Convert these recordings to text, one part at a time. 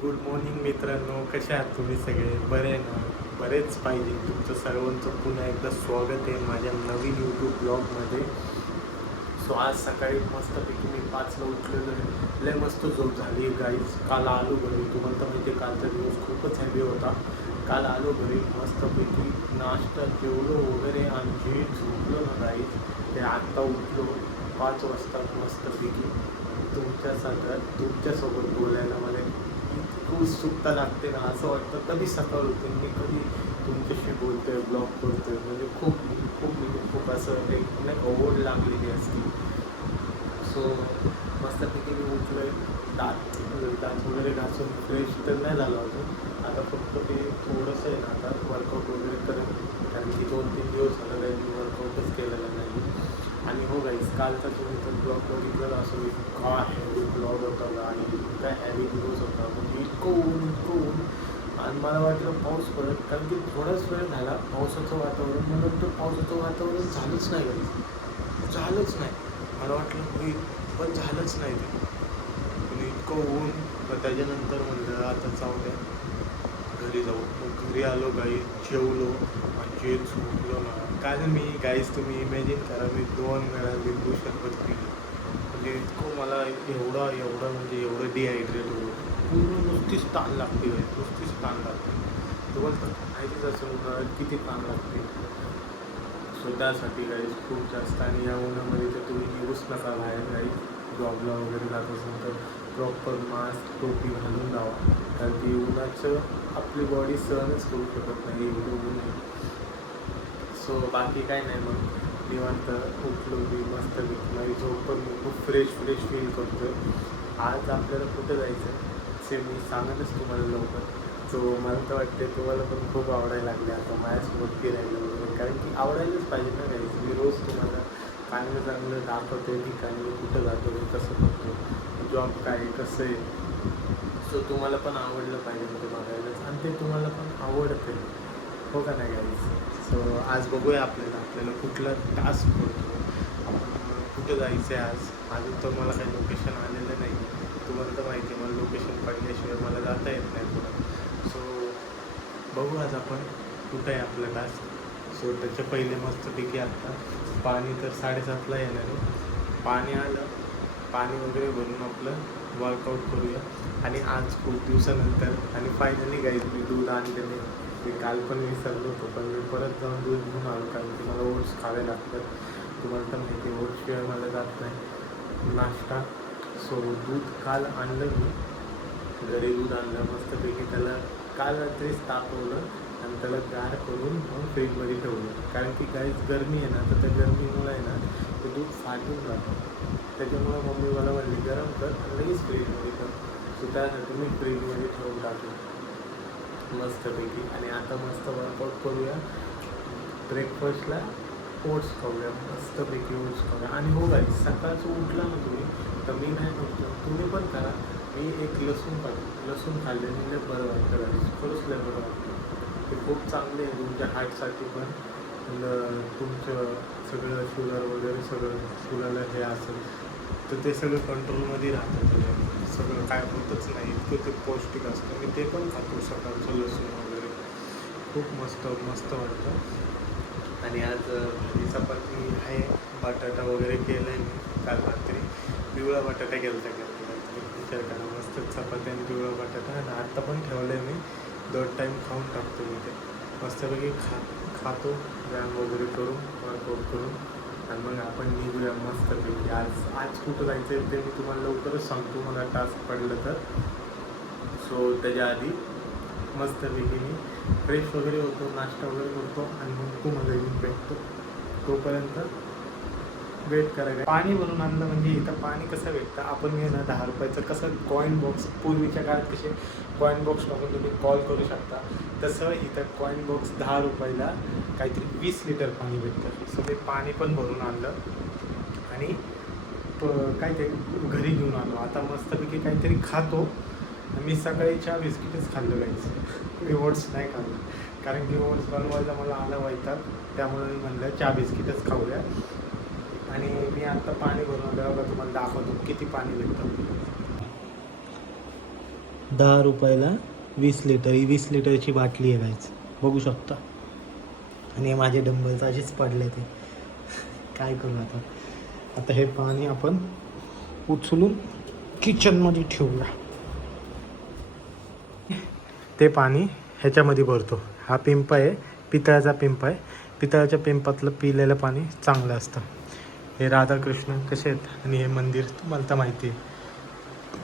Good morning मित्रांनो, कसे आहात तुम्ही सगळे? बरे आहे ना? बरेच पाहिजे. तुमचं सर्वांचं पुन्हा एकदा स्वागत आहे माझ्या नवीन यूट्यूब ब्लॉगमध्ये. सो आज सकाळी मस्तपैकी मी 5ला उठलेलो आहे. लय मस्त झोप झाली गाईज. काल आलो घरी, तुम्हाला तर माहिती आहे कालचा दिवस खूपच हॅवी होता. काल आलो घरी मस्तपैकी नाश्ता जेवलो वगैरे आणि जे झोपलो ना गाईज, ते आत्ता उठलो 5 वाजता मस्तपैकी. तुमच्यासोबत बोलायला मला इतकं उत्सुकता लागते ना, असं वाटतं कधी सकाळ होते मी कधी तुमच्याशी बोलतोय, ब्लॉग करतोय. म्हणजे खूप खूप म्हणजे खूप असं एक नाही ओढ लागलेली असते. सो मस्तपैकी मी उठलो आहे. दात वगैरे घासून फ्रेश तर नाही झालं अजून. आता फक्त ते थोडंसं आहे ना, आता वर्कआउट वगैरे करेन, कारण की 2-3 दिवस झालं काही मी वर्कआउटच केलेलं नाही. आणि हो गाईस, कालचा तुम्ही तर ब्लॉग बघितलेला असेल, इतका हॅवी ब्लॉग होता आणि इतका हॅवी दिवस होता. म्हणजे इतकं ऊन आणि मला वाटलं पाऊस पडेल, कारण की थोडाच वेळ झाला पावसाचं वातावरण. मला वाटतं पावसाचं वातावरण झालंच नाही गाईस, झालंच नाही. मला वाटलं होईल पण झालंच नाही ते. पण इतकं ऊन. मग त्याच्यानंतर म्हणलं आता जाऊ द्या, घरी जाऊ. मग घरी आलो गाई, जेवलो आणि जे झोपलो ना. कारण मी गाईस, तुम्ही इमॅजिन करा, मी 2 वेळा लिंबू सरबत पिलं. म्हणजे इतकं मला एवढं म्हणजे एवढं डिहायड्रेट होतं. पूर्ण नुसतीच ताण लागते गाईस, नुसतीच ताण लागते. तुम्हाला तर माहितीच असेल उन्हाळ्यात किती ताण लागते. सो त्यासाठी गाईस खूप जास्त. आणि या उन्हामध्ये तर तुम्ही निघूच नका बाहेर गाईस. जॉबला वगैरे जात असेल तर प्रॉपर मास्क टोपी घालून जावा, कारण की उन्हाचं आपली बॉडी सहनच करू शकत नाही एवढं ऊन आहे. सो बाकी काय नाही, मग निवांत उठलो मी मस्तपैकी. माझी झोप पण खूप फ्रेश फील करतो आहे. आज आपल्याला कुठं जायचं आहे ते मी सांगेनच तुम्हाला लवकर. सो मला तर वाटते तुम्हाला पण खूप आवडायला लागले आता माझ्यासोबत फिरायला वगैरे, कारण की आवडायलाच पाहिजे ना गाईस. मी रोज तुम्हाला चांगलं दाखवतो ठिकाणी, मी कुठं जातो, मी कसं करतो, जॉब काय कसं आहे. सो तुम्हाला पण आवडलं पाहिजे ते बघायलाच, आणि ते तुम्हाला पण आवडते, हो का नाही गाईस? सो आज बघूया आपल्याला कुठला टास्क पडतो. आपण कुठं जायचं आहे आज. अजून तर मला काही लोकेशन आलेलं नाही. तुम्हाला तर माहिती आहे, मला लोकेशन पडल्याशिवाय मला जाता येत नाही पुढं. सो बघू आज आपण कुठं आहे आपलं टास्क. सो त्याच्या पहिले मस्तपैकी आत्ता पाणी तर 7:30ला येणार आहे. पाणी आलं, पाणी वगैरे भरून आपलं वर्कआउट करूया. आणि आज खूप दिवसानंतर आणि फायनली गाईज मी दूध आणलेले. मी काल पण विसरलो होतो, पण मी परत जाऊन दूध घेऊन आलो, कारण की मला ओट्स खावे लागतात. तुम्हाला तर माहिती आहे ओट्सशिवाय मला जात नाही नाश्ता. सो दूध काल आणलं मी घरी. दूध आणलं मस्तपैकी, त्याला काल रात्रीच तापवलं आणि त्याला गार करून मग फ्रीजमध्ये ठेवलं, कारण की गाईज गरमी आहे ना, तर त्या गरमीमुळे आहे ना ते दूध फाटून जातं. त्याच्यामुळं मम्मी मला म्हणली गरम कर आणि लगेच फ्रीजमध्ये कर. सो त्यासाठी मी फ्रीजमध्ये ठेवून टाकलं मस्तपैकी. आणि आता मस्त वर्कआउट करूया. ब्रेकफास्टला ओट्स खाऊया, मस्तपैकी ओट्स खाऊया. आणि हो गाईज, सकाळचं उठला ना तुम्ही, तर मी नाही म्हणतो तुम्ही पण करा. मी एक लसूण खाल्ल्याने लय बरं वाटतं गाईज, खरंच लय बरं वाटतं. ते खूप चांगले आहे तुमच्या हार्टसाठी पण. तुमचं सगळं शुगर वगैरे शुगरला हे असेल तर ते सगळं कंट्रोलमध्ये राहतं. त्याच्यात सगळं काय होतच नाही, इतकं ते पौष्टिक असतं. मी ते पण खातो सकाळचं लसूण वगैरे, खूप मस्त वाटतं. आणि आज भाजी चपाती आहे. बटाटा वगैरे केलं आहे मी काल रात्री. पिवळा बटाटा केला होता रात्री, विचार करा. मस्त चपाती आणि पिवळा बटाटा. आणि आत्ता पण ठेवलं आहे मी, 2 टाईम खाऊन टाकतो मी ते मस्तपैकी. खातो व्यायाम वगैरे करून, वर्कआउट करून, आणि मग आपण निघूया मस्तपैकी. आज कुठं जायचं आहे ते मी तुम्हाला लवकरच सांगतो, मला टास्क पडलं तर. सो त्याच्या आधी मस्तपैकी मी फ्रेश वगैरे होतो, नाश्ता वगैरे करतो, आणि मग तुम्हाला येऊन भेटतो. तोपर्यंत वेट करायला. पाणी भरून आणलं म्हणजे इथं पाणी कसं भेटतं, आपण हे ना 10 रुपयाचं कसं कॉईन बॉक्स, पूर्वीच्या काळात कसे कॉईन बॉक्स टाकून तुम्ही कॉल करू शकता, तसं इथं कॉईन बॉक्स 10 रुपयाला काहीतरी 20 लिटर पाणी भेटतं. सो ते पाणी पण भरून आणलं आणि काहीतरी घरी घेऊन आलो. आता मस्तपैकी काहीतरी खातो. मी सकाळी चहा बिस्किटच खाल्लं गाईचं, मी ओट्स नाही खाल्लं, कारण की ओट्स बनवायला मला आलं वैताग. त्यामुळे मी म्हणलं चहा बिस्किटच खाऊया. आणि मी आत्ता पाणी भरून आलं बघा, तुम्हाला दाखवतो किती पाणी भेटतं. ₹10 20 लिटर, ही 20 लिटरची बाटली आहे गाईज, बघू शकता. आणि हे माझे डंबल्स असेच पडले ते. काय करू आता. आता हे पाणी आपण उचलून किचनमध्ये ठेवूया. ते पाणी ह्याच्यामध्ये भरतो. हा पिंप आहे, पितळाचा पिंप आहे. पितळाच्या पिंपातलं पिलेलं पाणी चांगलं असतं. हे राधाकृष्ण कसे आहेत आणि हे मंदिर तुम्हाला तर माहिती आहे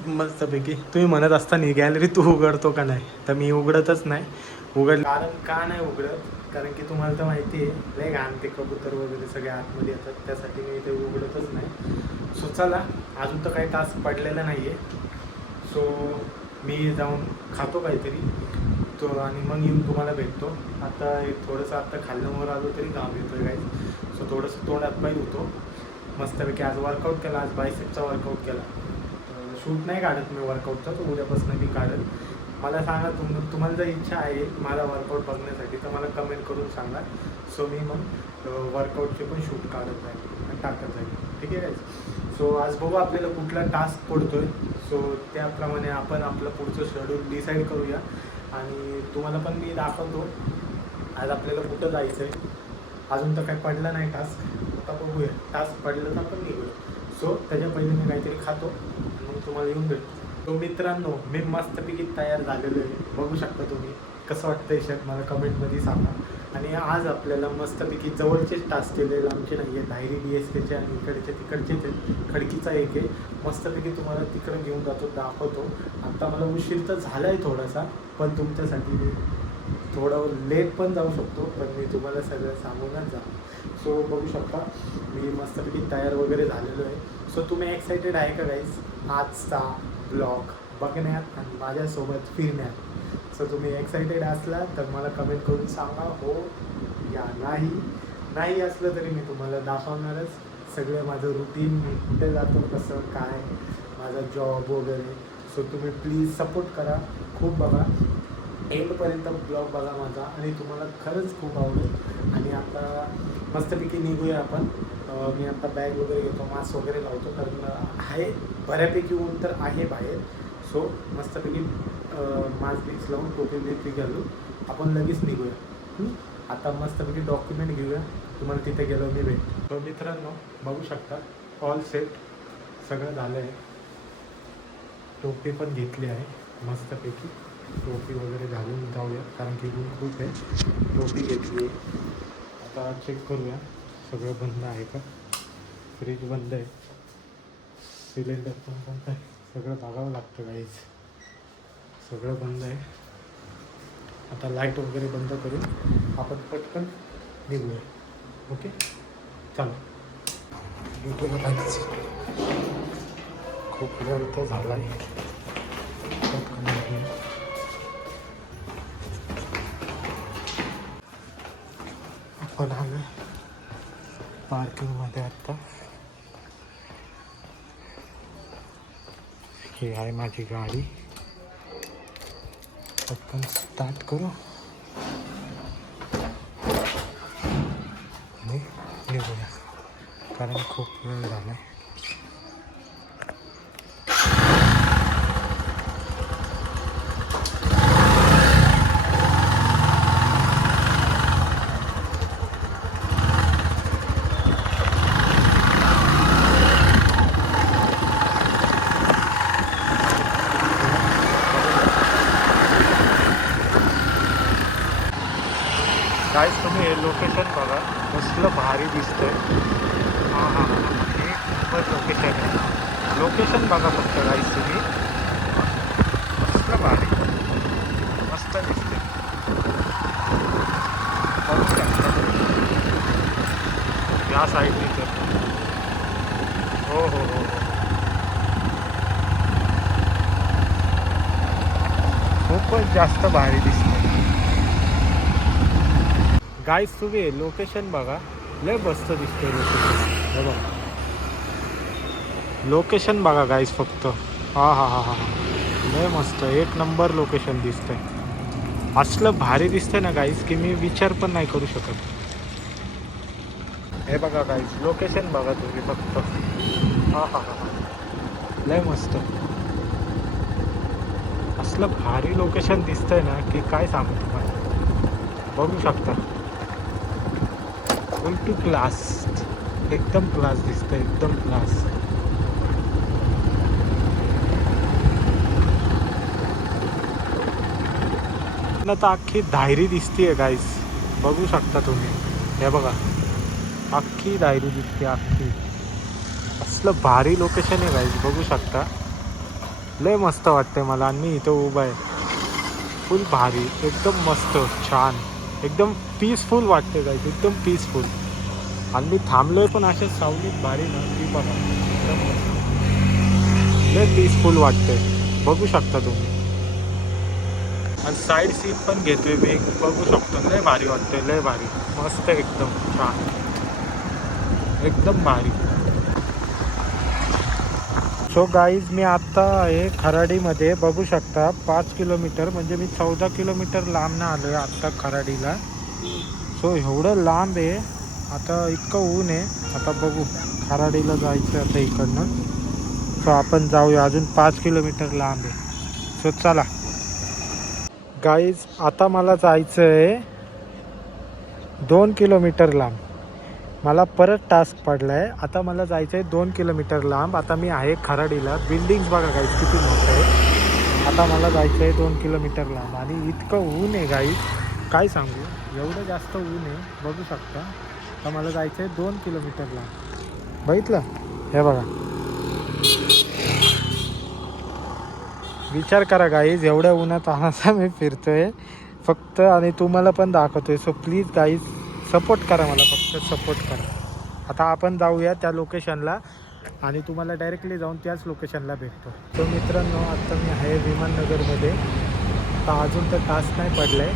मस्तपैकी. तुम्ही म्हणत असताना ही गॅलरी तू उघडतो का नाही, तर मी उघडतच नाही. कारण का नाही उघडत, कारण की तुम्हाला तर माहिती आहे लय घाण ते कबूतर वगैरे सगळे आतमध्ये येतात, त्यासाठी मी इथे उघडतच नाही. सो चला, अजून तर काही टास्क पडलेला नाही आहे. सो मी जाऊन खातो काहीतरी तो आणि मग येऊन तुम्हाला भेटतो. आता थोडंसं आत्ता खाल्ल्यावर आलो तरी घाम येतो आहे काही. सो थोडंसं तोंड हातपाय होतो मस्तपैकी. आज वर्कआउट केला, आज बायसेपचा वर्कआउट केला. शूट नाही काढत मी वर्कआउटचा, तो उद्यापासून मी काढेल. मला सांगा तुम्हाला जर इच्छा आहे मला वर्कआउट बघण्यासाठी तर मला कमेंट करून सांगा. सो मी मग वर्कआउटचे पण शूट काढत जाईल आणि टाकत जाईल, ठीक आहे. सो आज बघू आपल्याला कुठला टास्क पडतो आहे. सो त्याप्रमाणे आपण आपलं पुढचं शेड्यूल डिसाईड करूया आणि तुम्हाला पण मी दाखवतो आज आपल्याला कुठं जायचं आहे. अजून तर काही पडला नाही टास्क, आता बघूया. टास्क पडलं तर आपण निघूया. सो त्याच्या पहिले मी काहीतरी खातो आणि मग तुम्हाला येऊन भेटतो. तो मित्रांनो, मी मस्तपैकी तयार झालेलो आहे, बघू शकता तुम्ही. कसं वाटतं शर्ट मला कमेंटमध्ये सांगा. आणि आज आपल्याला मस्तपैकी जवळचेच टास्क केलेले आमचे नाही आहे, धायरी DSKचे आणि तिकडचेच आहेत. खडकीचा एक आहे, मस्तपैकी तुम्हाला तिकडं घेऊन जातो, दाखवतो. आता मला उशीर तर झाला आहे थोडासा, पण तुमच्यासाठी मी थोडं लेट पण जाऊ शकतो, पण मी तुम्हाला सगळं सांगूनच जा. सो बघू शकता मी मस्तपैकी तयार वगैरे झालेलो आहे. सो तुम्ही एक्सायटेड आहे का गाईज आजचा ब्लॉग बघण्यात आणि माझ्यासोबत फिरण्यात? सो तुम्ही एक्सायटेड असला तर मला कमेंट करून सांगा हो या नाही असलं तरी मी तुम्हाला दाखवणारच सगळं माझं रुटीन, मी कुठे जातो, कसं काय माझा जॉब वगैरे. सो तुम्ही प्लीज सपोर्ट करा, खूप बघा, एंडपर्यंत ब्लॉग बघा माझा आणि तुम्हाला खरंच खूप आवडेल. आणि आता मस्तपैकी निघूया आपण. मी आता बॅग वगैरे घेतो, मास्क वगैरे लावतो, कारण आहे बऱ्यापैकी ऊन तर आहे बाहेर. सो मस्तपैकी मास्क बिक्स लावून टोपी बिपी घालून आपण लगेच निघूया. आता मस्तपैकी डॉक्युमेंट घेऊया, तुम्हाला तिथे गेलो मी भेट. तर मित्रांनो बघू शकता ऑल सेट सगळं झालं आहे. टोपी पण घेतली आहे मस्तपैकी. टोपी वगैरे घालून जाऊया कारण की ऊन खूप आहे. टोपी घेतली. आता चेक करूया सगळं बंद आहे का. फ्रीज बंद आहे, सिलेंडर पण बंद आहे, सगळं बघावं लागतं गाईज. सगळं बंद आहे. आता लाईट वगैरे बंद करून आपण पटकन निघूया. ओके चला भेटूया गाईज. खूप वेळ तर झाला आहे. पटकन निघूया. आपण आलो पार्किंगमध्ये. आत्ता ही आहे माझी गाडी. पटकन स्टार्ट करू आणि निघूया कारण खूप वेळ झाला आहे. गाईज तुम्ही हे लोकेशन बघा, कसलं भारी दिसतंय. हां हां हां, एक नंबर लोकेशन आहे. लोकेशन बघा फक्त गाईज तुम्ही, कसलं भारी मस्त दिसते. बघू शकता या साईडनी तर हो हो हो हो खूपच जास्त भारी दिसते. गाईज तुम्ही लोकेशन बघा, लय मस्त दिसते लोकेशन. बघा लोकेशन बघा गाईज फक्त. हां हां हां हां लय मस्त, एक नंबर लोकेशन दिसतंय. असलं भारी दिसतंय ना गाईज की मी विचार पण नाही करू शकत. हे बघा गाईज लोकेशन बघा तुम्ही फक्त. हां हां हां हां लय मस्त. असलं भारी लोकेशन दिसतंय ना की काय सांगू तुम्हाला. बघू शकता फुल टू क्लास, एकदम क्लास दिसतंय, एकदम क्लास. तर अख्खी धायरी दिसतीये गाईस, बघू शकता तुम्ही. हे बघा अख्खी धायरी दिसते अख्खी. असलं भारी लोकेशन आहे गाईस, बघू शकता. लय मस्त वाटतंय मला आणि मी इथं उभा आहे. फुल भारी, एकदम मस्त, छान, एकदम पीसफुल वाटते गाईस, एकदम पीसफुल. आणि मी थांबलोय पण अशा सावलीत भारी ना की बघा, एकदम लय पीसफुल वाटतंय, बघू शकता तुम्ही. आणि साईड सीन पण घेतोय मी, बघू शकतो. लय भारी वाटतंय, लय भारी, मस्त, एकदम छान, एकदम भारी. सो गाईज मी आत्ता आहे खराडीमध्ये, बघू शकता 5 किलोमीटर, म्हणजे मी 14 किलोमीटर लांबनं आलो आहे आत्ता खराडीला. सो एवढं लांब आहे, आता इतकं ऊन आहे. आता बघू खराडीला जायचं आता इकडनं. सो आपण जाऊया, अजून 5 किलोमीटर लांब आहे. सो चला गाईज, आता मला जायचं आहे 2 किलोमीटर लांब. मला परत टास्क पडला आहे. आता मला जायचं आहे 2 किलोमीटर लांब. आता मी आहे खराडीला. बिल्डिंग्स बघा गाईज किती मोठं आहे. आता मला जायचं आहे 2 किलोमीटर लांब आणि इतकं ऊन आहे गाईज, काय सांगू, एवढं जास्त ऊन आहे, बघू शकता. आता मला जायचं आहे 2 किलोमीटर लांब. बघितलं, हे बघा. विचार करा गाईज, एवढ्या उन्हात आणायचा मी फिरतोय फक्त, आणि तुम्हाला पण दाखवतोय. सो प्लीज गाईज सपोर्ट करा मला, फक्त सपोर्ट करा. आता आपण जाऊया त्या लोकेशनला आणि तुम्हाला डायरेक्टली जाऊन त्याच लोकेशनला भेटतो. सो मित्रांनो, आत्ता मी आहे विमाननगरमध्ये. आता अजून तर टास्क नाही पडला आहे.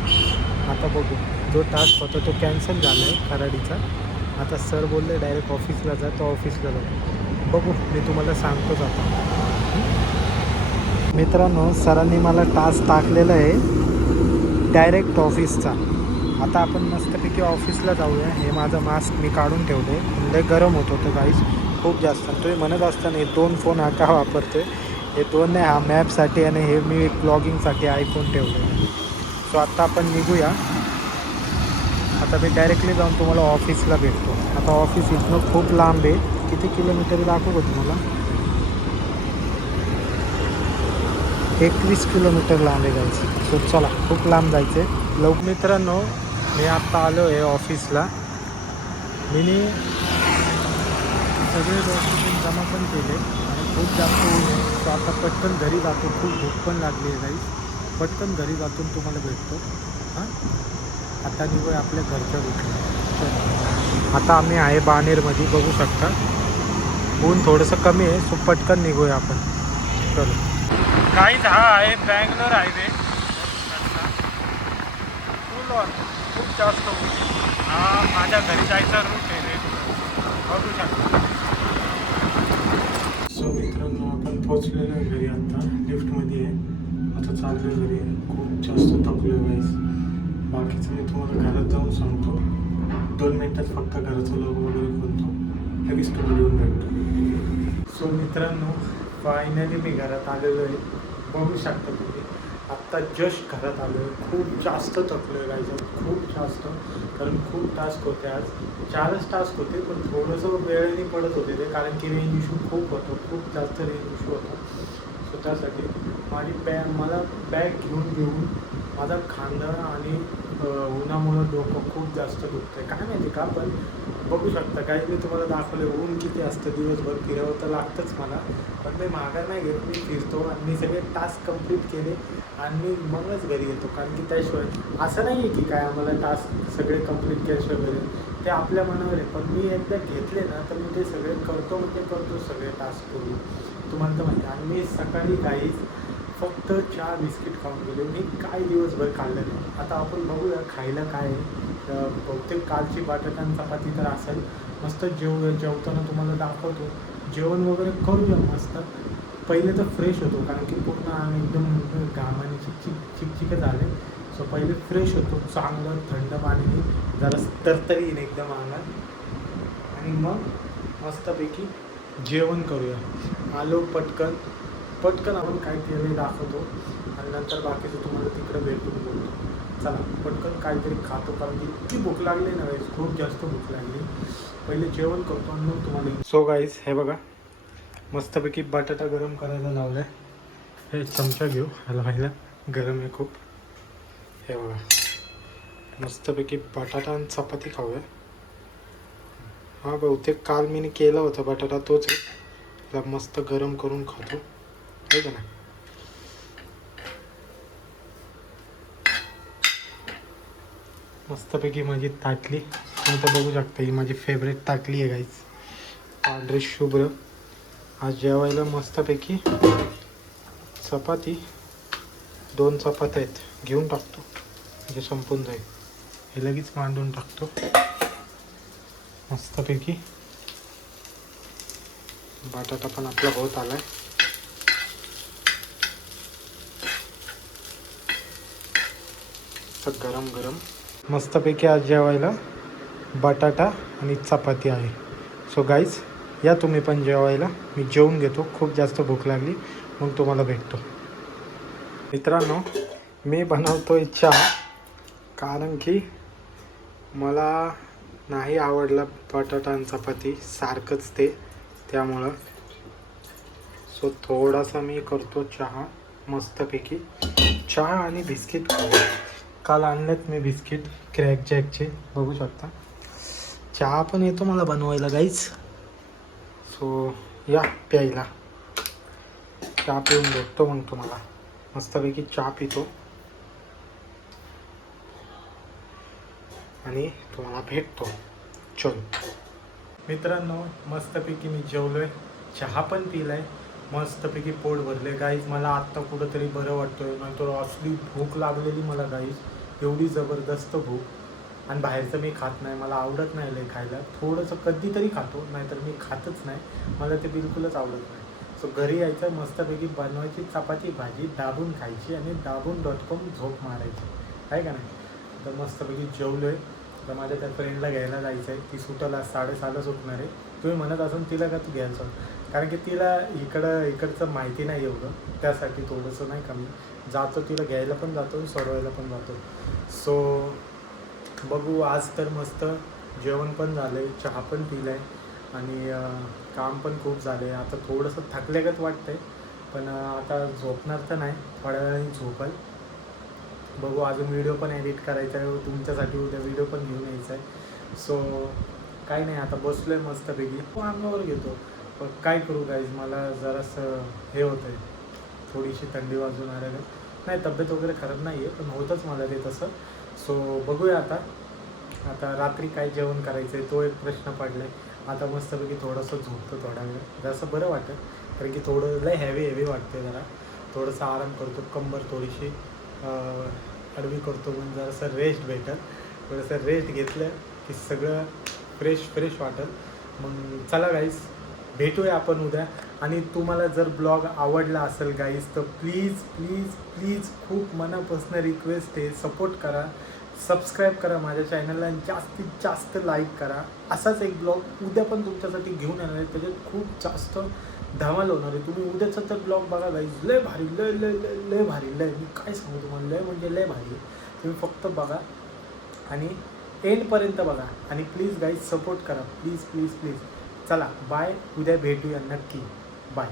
आता बघू, जो टास्क होता तो कॅन्सल झाला आहे खराडीचा. आता सर बोलले डायरेक्ट ऑफिसला जा, तो ऑफिसला जातो. बघू, मी तुम्हाला सांगतोच आता. मित्रांनो, सरांनी मला टास्क टाकलेला आहे डायरेक्ट ऑफिसचा. आता आपण मस्तपैकी ऑफिसला जाऊया. हे माझं मास्क मी काढून ठेवलं आहे, लय गरम होत होतं गाईस खूप जास्त. तुम्ही म्हणत असताना हे 2 फोन हा का वापरते, हे 2 नाही, हा मॅपसाठी आणि हे मी ब्लॉगिंगसाठी आयफोन ठेवलं आहे. सो आत्ता आपण निघूया. आता मी डायरेक्टली जाऊन तुम्हाला ऑफिसला भेटतो. आता ऑफिस इथनं खूप लांब आहे. किती किलोमीटर दाखवू का तुम्हाला? 21 किलोमीटर लांब आहे जायचं. सो चला, खूप लांब जायचं आहे. लोक मित्रांनो, मी आत्ता आलो आहे ऑफिसला. मी सगळे डॉक्युमेंट जमा पण केले आणि खूप जास्त ऊन आहे. सो आता पटकन घरी जातो, खूप भूक पण लागली आहे गाईस. पटकन घरी जातून तुम्हाला भेटतो. हां, आता निघूया आपल्या घरच्या रूटला. आता आम्ही आहे बाणेरमध्ये, बघू शकता. ऊन थोडंसं कमी आहे, सो पटकन निघूया आपण. चलो गाईज, हा आहे बँगलोर हायवे. फुल ऑन, खूप जास्त ऊन. हा माझ्या घरी जायचा रूट आहे रे, बघू शकता. सो मित्रांनो, आपण पोहोचलेलो आहे घरी. आता लिफ्टमध्ये आहे. आता चाललो आहे घरी. खूप जास्त थकलो आहे गाईज. बाकीचं मी तुम्हाला घरात जाऊन सांगतो. 2 मिनटात फक्त घराचं लॉग वगैरे खोलतो, लगेच तुम्हाला येऊन भेटतो. सो मित्रांनो, फायनली मी घरात आलेलो आहे, बघू शकता तुम्ही. आत्ता जस्ट घरात आलो आहे. खूप जास्त थकलो आहे गाईज, खूप जास्त. कारण खूप टास्क होते आज. 4च टास्क होते, पण थोडंसं वेळेने पडत होते ते, कारण की रेंज इश्यू खूप होतो, खूप जास्त रेंज इश्यू होता. सो त्यासाठी मला बॅग घेऊन माझा खांदा आणि उन्हामुळं डोकं खूप जास्त दुखतं आहे. काय माहिती का, पण बघू शकता काही मी तुम्हाला दाखवले ऊन किती असतं. दिवसभर फिरावं तर लागतंच मला, पण मी माघार नाही घेत. मी फिरतो आणि मी सगळे टास्क कंप्लीट केले आणि मी मगच घरी येतो. कारण की त्याशिवाय असं नाही आहे की काय आम्हाला टास्क सगळे कंप्लीट केल्याशिवाय घरी, ते आपल्या मनावर आहे. पण मी एकदा घेतले ना तर मी ते सगळे करतो, म्हणजे करतो सगळे टास्क करून, तुम्हाला तर माहिती. आणि मी सकाळी काहीच फक्त चहा बिस्किट खाऊन गेले. मी काय दिवसभर खाल्लं नाही. आता आपण बघूया खायला काय आहे. बहुतेक कालची बटाटा आणि चपाती तर असेल. मस्त जेवताना तुम्हाला दाखवतो. जेवण वगैरे करूया मस्त. पहिले तर फ्रेश होतो, कारण की पूर्ण आम्ही एकदम घामाने चिकचिकच आले. सो पहिले फ्रेश होतो चांगलं थंड पाण्याने, जरा तरतरी येईल एकदम अंगात, आणि मग मस्तपैकी जेवण करूया. आलो पटकन पटकन आपण काय केलं दाखवतो आणि नंतर बाकीचं तुम्हाला तिकडे भेटून बोलतो. चला पटकन काहीतरी खातो, कारण की इतकी भूक लागली ना गाईज, खूप जास्त भूक लागली. पहिले जेवण करतो आणि मग तुम्हाला. सो गाईज हे बघा, मस्तपैकी बटाटा गरम करायला लावला आहे. हे चमचा घेऊ, ह्याला व्हायला गरम आहे खूप. हे बघा, मस्तपैकी बटाटा आणि चपाती खाऊया. हा बहुतेक काल मी केला होता बटाटा तोच आहे. त्याला मस्त गरम करून खातो, आहे का नाही. मस्तपैकी माझी ताटली तुम्ही तर बघू शकता, ही माझी फेवरेट ताटली आहे गाईज, पांढरी शुभ्र. आज जेवायला मस्तपैकी चपाती, 2 चपात्या आहेत, घेऊन टाकतो म्हणजे संपून जाईल. हे लगेच मांडून टाकतो मस्तपैकी. बटाटा पण आपला होत आलाय. गरम गरम मस्तपैकी आज जेवायला बटाटा आणि चपाती आहे. सो गाईज या तुम्ही पण जेवायला, मी जेवून घेतो, खूप जास्त भूक लागली, मग तुम्हाला भेटतो. मित्रांनो मी बनवतोय चहा, कारण की मला नाही आवडला बटाटा आणि चपाती सारखंच ते, त्यामुळं. सो थोडासा मी करतो चहा मस्तपैकी. चहा आणि बिस्किट काल आणलेत मी बिस्किट क्रॅक जॅकचे, बघू शकता. चहा पण येतो मला बनवायला गाईज. सो या प्यायला, चहा पिऊन भेटतो मग तुम्हाला. मस्तपैकी चहा पितो आणि तुम्हाला भेटतो. चल मित्रांनो, मस्तपैकी मी जेवलोय, चहा पण पिलाय, मस्तपैकी पोट भरले गाईज. मला आत्ता कुठंतरी बरं वाटतोय, नाहीतर असली भूक लागलेली मला गाईज, एवढी जबरदस्त भूक. आणि बाहेरचं मी खात नाही, मला आवडत नाही लय खायला. थोडंसं कधीतरी खातो, नाहीतर मी खातच नाही, मला ते बिलकुलच आवडत नाही. सो घरी यायचं, मस्तपैकी बनवायची चपाती भाजी, दाबून खायची आणि दाबून.com झोप मारायची, आहे का नाही. तर मस्तपैकी जेवलो आहे. तर माझ्या त्या फ्रेंडला घ्यायला जायचं आहे, ती सुटायला 6:30ला सुटणार आहे. तुम्ही म्हणत असाल तिला का तू घ्यायचं, कारण की तिला इकडचं माहिती नाही एवढं, त्यासाठी थोडंसं नाही का मी जातो, तिला घ्यायला पण जातो, सोडवायला पण जातो. सो बघू, आज तर मस्त जेवण पण झालं आहे, चहा पण पिलं आहे आणि काम पण खूप झालं आहे. आता थोडंसं थकल्यागत वाटतं आहे, पण आता झोपणार तर नाही, थोड्या वेळाने झोपाल. बघू, अजून व्हिडिओ पण एडिट करायचा आहे तुमच्यासाठी, उद्या व्हिडिओ पण घेऊन यायचा आहे. सो काही नाही, आता बसलो आहे मस्तपैकी, अंगावर घेतो. पण काय करू गाईज, मला जरासं हे होतं आहे, थोडीशी थंडी वाजून आलेलं नाही. तब्येत वगैरे खराब नाही आहे, पण होतंच मला ते तसं. सो बघूया आता रात्री काय जेवण करायचं आहे, तो एक प्रश्न पडला आहे. आता मस्तपैकी थोडंसं झोपतो थोडा वेळ, जसं बरं वाटतं, कारण की थोडं लय हेवी वाटते. जरा थोडंसं आराम करतो, कंबर थोडीशी आडवी करतो, मग जरासं रेस्ट भेटेल. थोडंसं रेस्ट घेतलं की सगळं फ्रेश वाटेल. मग चला गाईज, भेटूया आपण उद्या. आणि तुम्हाला जर ब्लॉग आवडला असेल गाईज, तर प्लीज खूप मनापासून रिक्वेस्ट आहे, सपोर्ट करा, सबस्क्राईब करा माझ्या चॅनलला आणि जास्तीत जास्त लाईक करा. असाच एक ब्लॉग उद्या पण तुमच्यासाठी घेऊन येणार आहे, त्याच्यात खूप जास्त धमाल होणार आहे. तुम्ही उद्याचा तर ब्लॉग बघा गाईज, लय भारी, लय भारी, मी काय सांगू तुम्हाला, लय म्हणजे लय भारी. तुम्ही फक्त बघा आणि एंडपर्यंत बघा आणि प्लीज गाईज सपोर्ट करा, प्लीज. चला बाय, उद्या भेटूया नक्की, बाय.